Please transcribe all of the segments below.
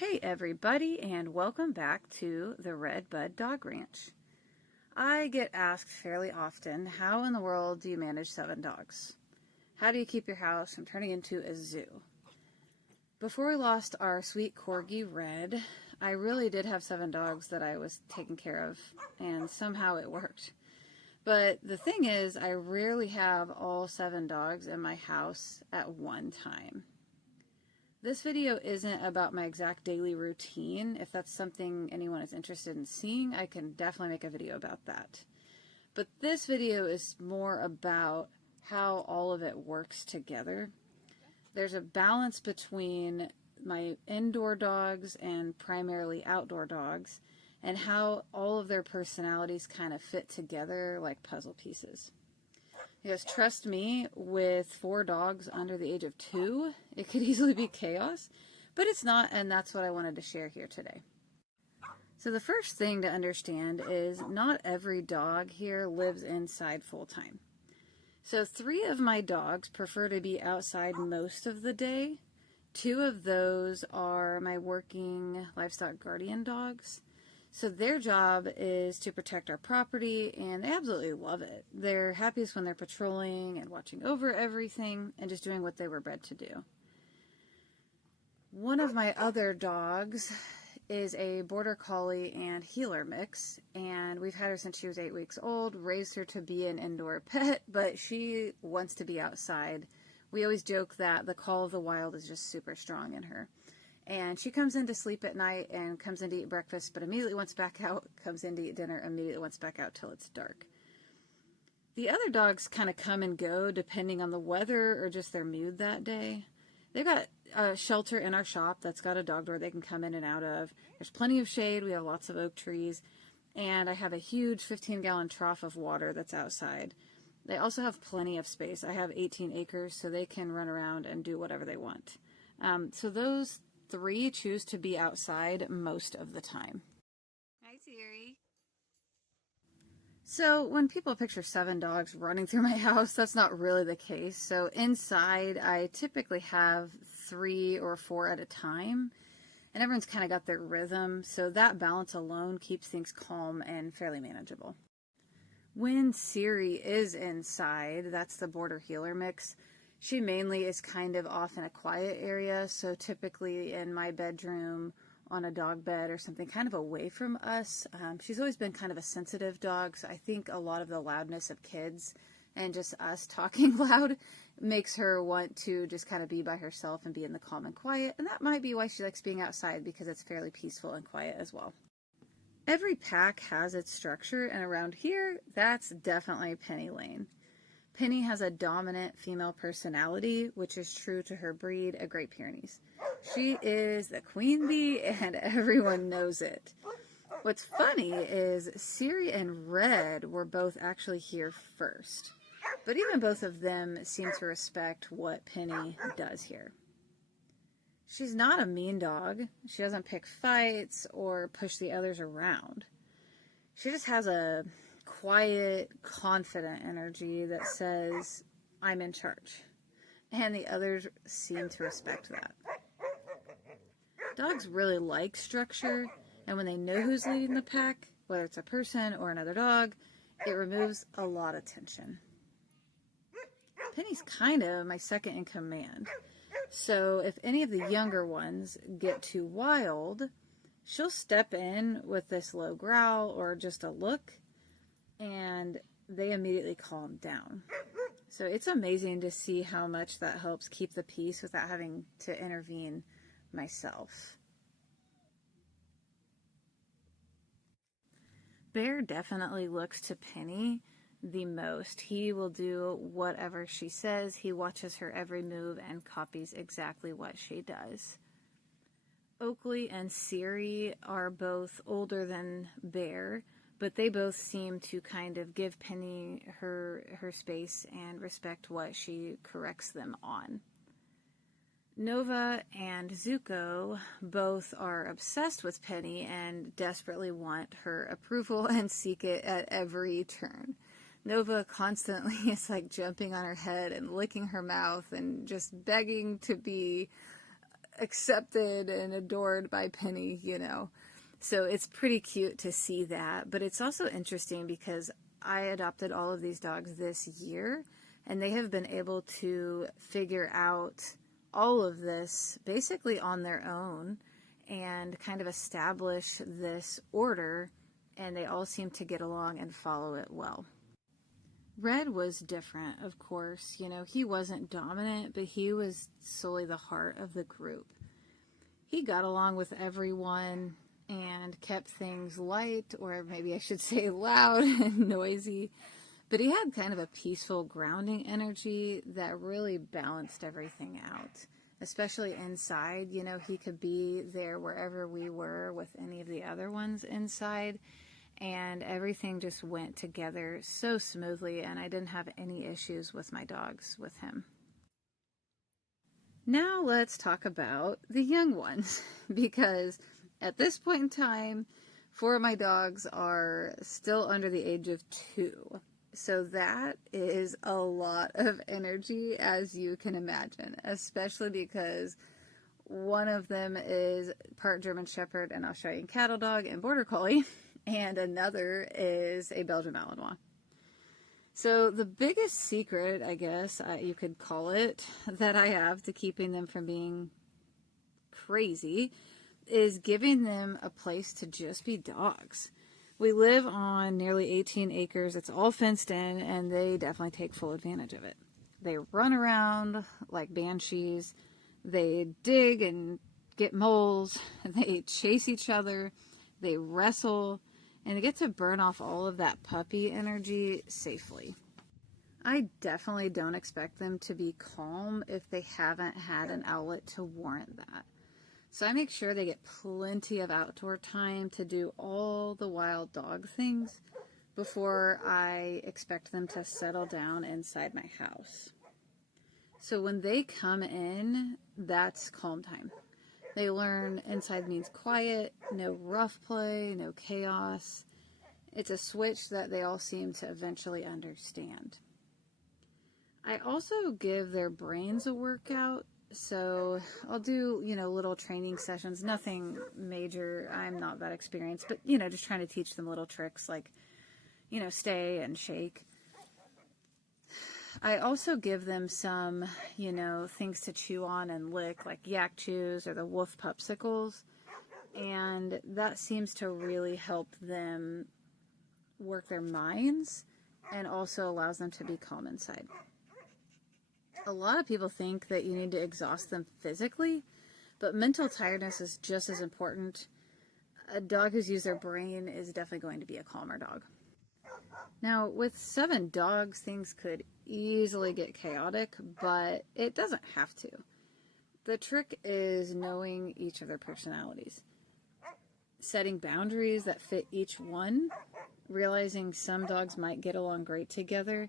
Hey everybody, and welcome back to the Red Bud Dog Ranch. I get asked fairly often, how in the world do you manage 7 dogs? How do you keep your house from turning into a zoo? Before we lost our sweet corgi Red, I really did have 7 dogs that I was taking care of, and somehow it worked. But the thing is, I rarely have all 7 dogs in my house at one time. This video isn't about my exact daily routine. If that's something anyone is interested in seeing, I can definitely make a video about that. But this video is more about how all of it works together. There's a balance between my indoor dogs and primarily outdoor dogs, and how all of their personalities kind of fit together like puzzle pieces. Because trust me, with 4 dogs under the age of 2, it could easily be chaos, but it's not, and that's what I wanted to share here today. So the first thing to understand is not every dog here lives inside full time. So 3 of my dogs prefer to be outside most of the day. 2 of those are my working livestock guardian dogs. So their job is to protect our property, and they absolutely love it. They're happiest when they're patrolling and watching over everything and just doing what they were bred to do. One of my other dogs is a border collie and heeler mix, and we've had her since she was 8 weeks old, raised her to be an indoor pet, but she wants to be outside. We always joke that the call of the wild is just super strong in her. And she comes in to sleep at night and comes in to eat breakfast, but immediately wants back out, comes in to eat dinner, immediately wants back out till it's dark. The other dogs kind of come and go depending on the weather or just their mood that day. They've got a shelter in our shop that's got a dog door they can come in and out of. There's plenty of shade. We have lots of oak trees. And I have a huge 15-gallon trough of water that's outside. They also have plenty of space. I have 18 acres, so they can run around and do whatever they want. So those 3 choose to be outside most of the time. Hi, Ciri. So when people picture 7 dogs running through my house, that's not really the case. So inside, I typically have 3 or 4 at a time, and everyone's kind of got their rhythm. So that balance alone keeps things calm and fairly manageable. When Ciri is inside, that's the border heeler mix, she mainly is kind of off in a quiet area, so typically in my bedroom, on a dog bed or something kind of away from us. She's always been kind of a sensitive dog, so I think a lot of the loudness of kids and just us talking loud makes her want to just kind of be by herself and be in the calm and quiet, and that might be why she likes being outside, because it's fairly peaceful and quiet as well. Every pack has its structure, and around here, that's definitely Penny Lane. Penny has a dominant female personality, which is true to her breed, a Great Pyrenees. She is the queen bee, and everyone knows it. What's funny is Ciri and Red were both actually here first, but even both of them seem to respect what Penny does here. She's not a mean dog. She doesn't pick fights or push the others around. She just has a quiet, confident energy that says, I'm in charge. And the others seem to respect that. Dogs really like structure, and when they know who's leading the pack, whether it's a person or another dog, it removes a lot of tension. Penny's kind of my second in command. So if any of the younger ones get too wild, she'll step in with this low growl or just a look, and they immediately calm down. So it's amazing to see how much that helps keep the peace without having to intervene myself. Bear definitely looks to Penny the most. He will do whatever she says. He watches her every move and copies exactly what she does. Oakley and Ciri are both older than Bear, but they both seem to kind of give Penny her space and respect what she corrects them on. Nova and Zuko both are obsessed with Penny and desperately want her approval and seek it at every turn. Nova constantly is like jumping on her head and licking her mouth and just begging to be accepted and adored by Penny, you know. So it's pretty cute to see that. But it's also interesting because I adopted all of these dogs this year, and they have been able to figure out all of this basically on their own and kind of establish this order, and they all seem to get along and follow it well. Red was different, of course. You know, he wasn't dominant, but he was solely the heart of the group. He got along with everyone and kept things light, or maybe I should say loud and noisy. But he had kind of a peaceful, grounding energy that really balanced everything out. Especially inside, you know, he could be there wherever we were with any of the other ones inside. And everything just went together so smoothly, and I didn't have any issues with my dogs with him. Now let's talk about the young ones, because at this point in time, 4 of my dogs are still under the age of 2. So that is a lot of energy, as you can imagine, especially because one of them is part German Shepherd and Australian Cattle Dog and Border Collie, and another is a Belgian Malinois. So the biggest secret, I guess you could call it, that I have to keeping them from being crazy is giving them a place to just be dogs. We live on nearly 18 acres. It's all fenced in, and they definitely take full advantage of it. They run around like banshees. They dig and get moles. They chase each other. They wrestle. And they get to burn off all of that puppy energy safely. I definitely don't expect them to be calm if they haven't had an outlet to warrant that. So I make sure they get plenty of outdoor time to do all the wild dog things before I expect them to settle down inside my house. So when they come in, that's calm time. They learn inside means quiet, no rough play, no chaos. It's a switch that they all seem to eventually understand. I also give their brains a workout. So I'll do, little training sessions, nothing major. I'm not that experienced, but, just trying to teach them little tricks like, stay and shake. I also give them some, things to chew on and lick, like yak chews or the wolf popsicles. And that seems to really help them work their minds and also allows them to be calm inside. A lot of people think that you need to exhaust them physically, but mental tiredness is just as important. A dog who's used their brain is definitely going to be a calmer dog. Now, with 7 dogs, things could easily get chaotic, but it doesn't have to. The trick is knowing each of their personalities, setting boundaries that fit each one, realizing some dogs might get along great together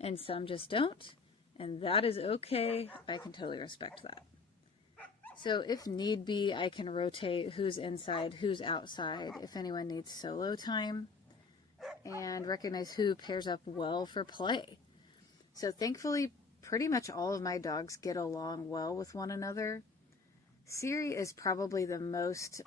and some just don't, and that is okay. I can totally respect that. So if need be, I can rotate who's inside, who's outside, if anyone needs solo time, and recognize who pairs up well for play. So thankfully, pretty much all of my dogs get along well with one another. Ciri is probably the most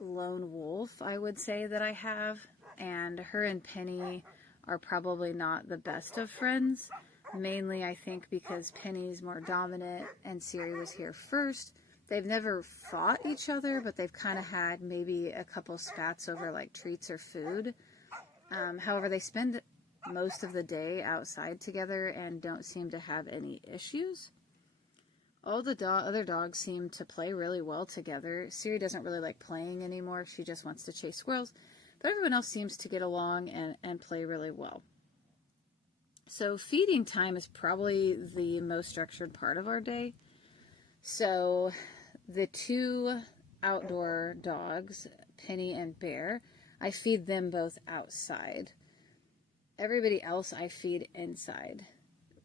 lone wolf, I would say, that I have, and her and Penny are probably not the best of friends, mainly I think because Penny's more dominant and Ciri was here first. They've never fought each other, but they've kind of had maybe a couple spats over like treats or food. However, they spend most of the day outside together and don't seem to have any issues. All the other dogs seem to play really well together. Ciri doesn't really like playing anymore. She just wants to chase squirrels. But everyone else seems to get along and play really well. So feeding time is probably the most structured part of our day. So the 2 outdoor dogs, Penny and Bear, I feed them both outside. Everybody else I feed inside.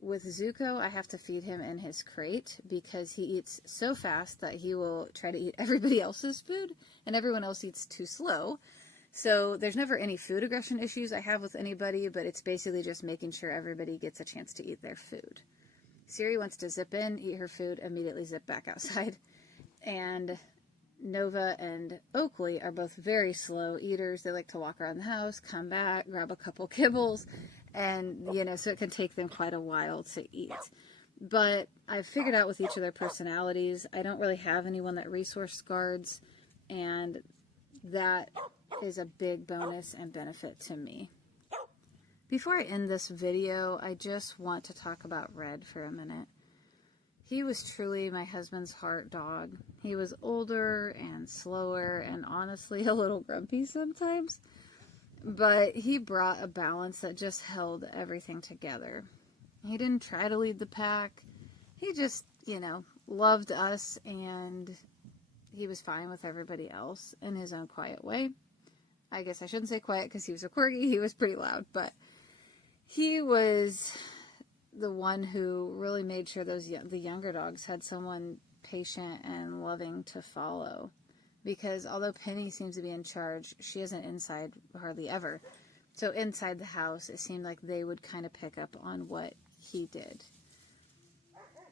With Zuko, I have to feed him in his crate because he eats so fast that he will try to eat everybody else's food and everyone else eats too slow. So there's never any food aggression issues I have with anybody, but it's basically just making sure everybody gets a chance to eat their food. Ciri wants to zip in, eat her food, immediately zip back outside. And Nova and Oakley are both very slow eaters. They like to walk around the house, come back, grab a couple kibbles, and, so it can take them quite a while to eat. But I've figured out with each of their personalities, I don't really have anyone that resource guards, and that is a big bonus and benefit to me. Before I end this video, I just want to talk about Red for a minute. He was truly my husband's heart dog. He was older and slower and honestly a little grumpy sometimes, but he brought a balance that just held everything together. He didn't try to lead the pack. He just, loved us, and he was fine with everybody else in his own quiet way. I guess I shouldn't say quiet because he was a corgi. He was pretty loud, but he was the one who really made sure the younger dogs had someone patient and loving to follow. Because although Penny seems to be in charge, she isn't inside hardly ever. So inside the house, it seemed like they would kind of pick up on what he did.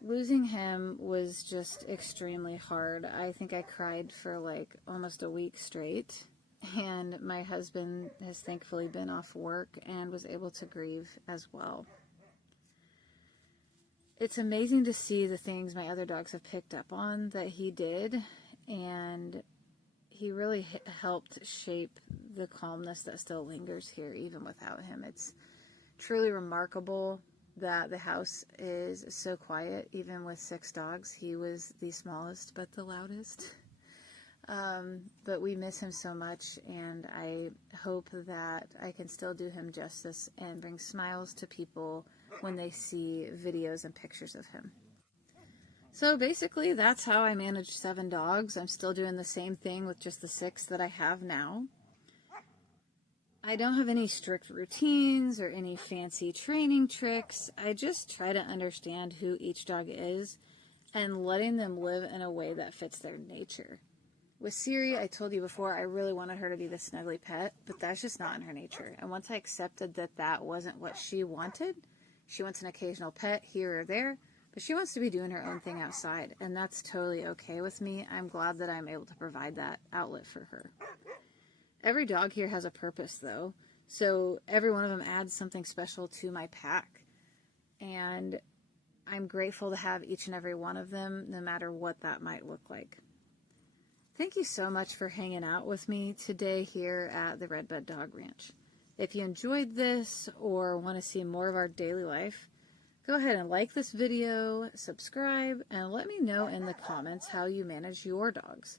Losing him was just extremely hard. I think I cried for almost a week straight. And my husband has thankfully been off work and was able to grieve as well. It's amazing to see the things my other dogs have picked up on that he did, and he really helped shape the calmness that still lingers here even without him. It's truly remarkable that the house is so quiet even with 6 dogs. He was the smallest but the loudest. But we miss him so much, and I hope that I can still do him justice and bring smiles to people when they see videos and pictures of him. So basically, that's how I manage 7 dogs. I'm still doing the same thing with just the 6 that I have now. I don't have any strict routines or any fancy training tricks. I just try to understand who each dog is and letting them live in a way that fits their nature. With Ciri, I told you before, I really wanted her to be the snuggly pet, but that's just not in her nature. And once I accepted that that wasn't what she wanted, she wants an occasional pet here or there, but she wants to be doing her own thing outside, and that's totally okay with me. I'm glad that I'm able to provide that outlet for her. Every dog here has a purpose, though, so every one of them adds something special to my pack, and I'm grateful to have each and every one of them, no matter what that might look like. Thank you so much for hanging out with me today here at the Redbud Dog Ranch. If you enjoyed this or want to see more of our daily life, go ahead and like this video, subscribe, and let me know in the comments how you manage your dogs.